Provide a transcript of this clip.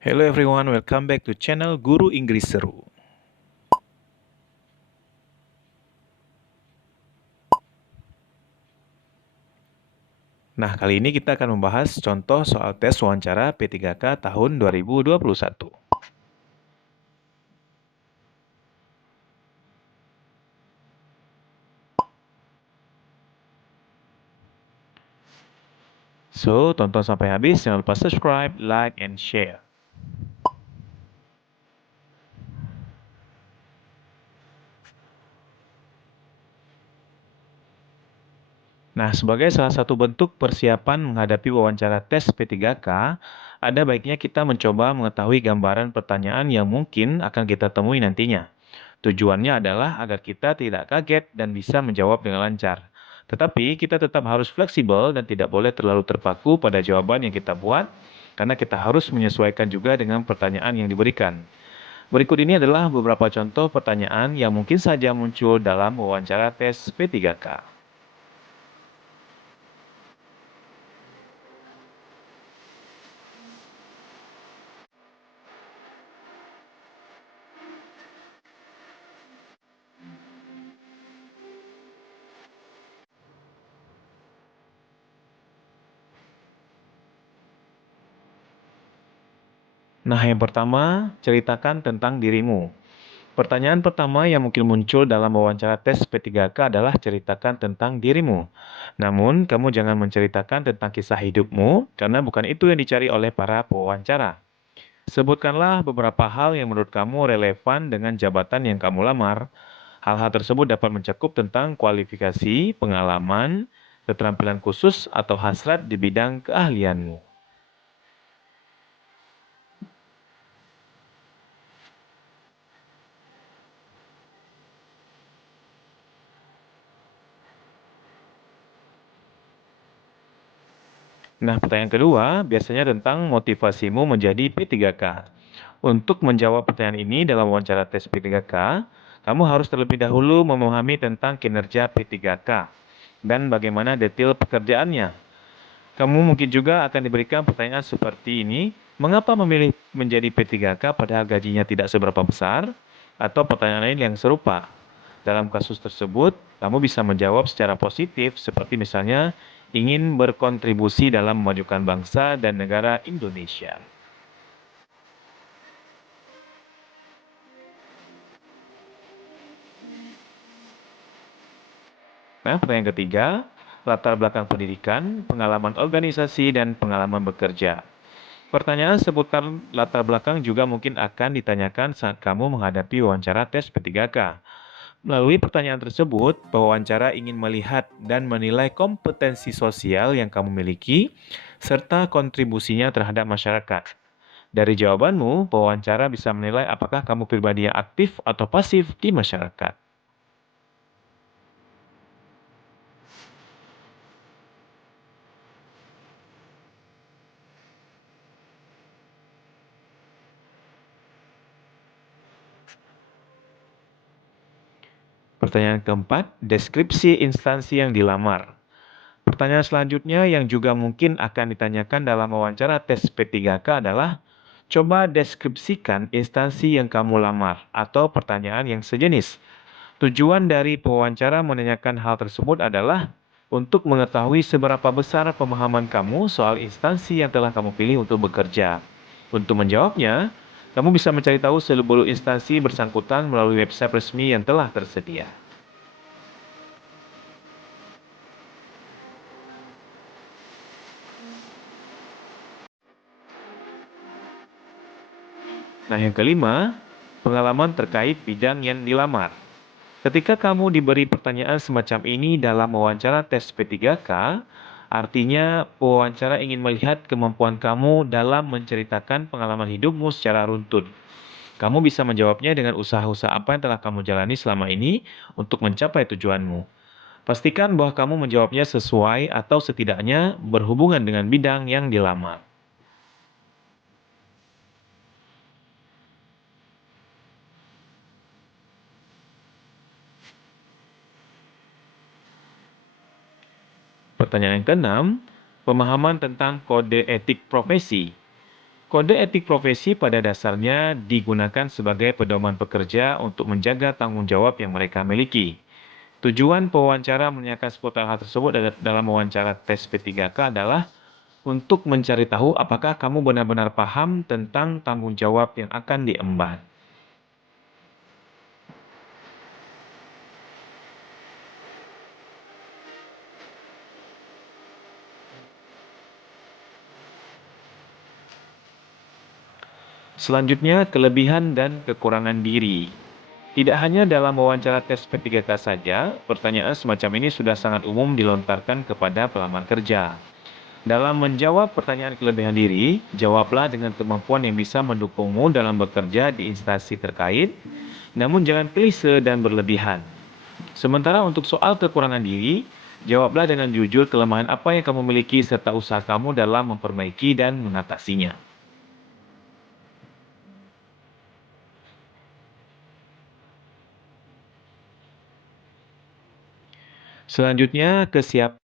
Hello everyone, welcome back to channel Guru Inggris Seru. Nah, kali ini kita akan membahas contoh soal tes wawancara P3K tahun 2021. So, tonton sampai habis, jangan lupa subscribe, like, and share. Nah, sebagai salah satu bentuk persiapan menghadapi wawancara tes P3K, ada baiknya kita mencoba mengetahui gambaran pertanyaan yang mungkin akan kita temui nantinya. Tujuannya adalah agar kita tidak kaget dan bisa menjawab dengan lancar. Tetapi kita tetap harus fleksibel dan tidak boleh terlalu terpaku pada jawaban yang kita buat, karena kita harus menyesuaikan juga dengan pertanyaan yang diberikan. Berikut ini adalah beberapa contoh pertanyaan yang mungkin saja muncul dalam wawancara tes P3K. Nah, yang pertama, ceritakan tentang dirimu. Pertanyaan pertama yang mungkin muncul dalam wawancara tes P3K adalah ceritakan tentang dirimu. Namun, kamu jangan menceritakan tentang kisah hidupmu, karena bukan itu yang dicari oleh para pewawancara. Sebutkanlah beberapa hal yang menurut kamu relevan dengan jabatan yang kamu lamar. Hal-hal tersebut dapat mencakup tentang kualifikasi, pengalaman, keterampilan khusus, atau hasrat di bidang keahlianmu. Nah, pertanyaan kedua biasanya tentang motivasimu menjadi P3K. Untuk menjawab pertanyaan ini dalam wawancara tes P3K, kamu harus terlebih dahulu memahami tentang kinerja P3K dan bagaimana detail pekerjaannya. Kamu mungkin juga akan diberikan pertanyaan seperti ini, mengapa memilih menjadi P3K padahal gajinya tidak seberapa besar? Atau pertanyaan lain yang serupa. Dalam kasus tersebut, kamu bisa menjawab secara positif, seperti misalnya ingin berkontribusi dalam memajukan bangsa dan negara Indonesia. Nah, pertanyaan ketiga, latar belakang pendidikan, pengalaman organisasi, dan pengalaman bekerja. Pertanyaan seputar latar belakang juga mungkin akan ditanyakan saat kamu menghadapi wawancara tes P3K. Melalui pertanyaan tersebut, pewawancara ingin melihat dan menilai kompetensi sosial yang kamu miliki, serta kontribusinya terhadap masyarakat. Dari jawabanmu, pewawancara bisa menilai apakah kamu pribadi yang aktif atau pasif di masyarakat. Pertanyaan keempat, deskripsi instansi yang dilamar. Pertanyaan selanjutnya yang juga mungkin akan ditanyakan dalam wawancara tes P3K adalah, coba deskripsikan instansi yang kamu lamar atau pertanyaan yang sejenis. Tujuan dari pewawancara menanyakan hal tersebut adalah untuk mengetahui seberapa besar pemahaman kamu soal instansi yang telah kamu pilih untuk bekerja. Untuk menjawabnya, kamu bisa mencari tahu seluk-beluk instansi bersangkutan melalui website resmi yang telah tersedia. Nah, yang kelima, pengalaman terkait bidang yang dilamar. Ketika kamu diberi pertanyaan semacam ini dalam wawancara tes P3K, artinya pewawancara ingin melihat kemampuan kamu dalam menceritakan pengalaman hidupmu secara runtun. Kamu bisa menjawabnya dengan usaha-usaha apa yang telah kamu jalani selama ini untuk mencapai tujuanmu. Pastikan bahwa kamu menjawabnya sesuai atau setidaknya berhubungan dengan bidang yang dilamar. Pertanyaan yang keenam, pemahaman tentang kode etik profesi. Kode etik profesi pada dasarnya digunakan sebagai pedoman pekerja untuk menjaga tanggung jawab yang mereka miliki. Tujuan pewawancara menanyakan seputar hal tersebut dalam wawancara tes P3K adalah untuk mencari tahu apakah kamu benar-benar paham tentang tanggung jawab yang akan diemban. Selanjutnya, kelebihan dan kekurangan diri. Tidak hanya dalam wawancara tes P3K saja, pertanyaan semacam ini sudah sangat umum dilontarkan kepada pelamar kerja. Dalam menjawab pertanyaan kelebihan diri, jawablah dengan kemampuan yang bisa mendukungmu dalam bekerja di instansi terkait, namun jangan klise dan berlebihan. Sementara untuk soal kekurangan diri, jawablah dengan jujur kelemahan apa yang kamu miliki serta usaha kamu dalam memperbaiki dan mengatasinya. Selanjutnya, kesiapan.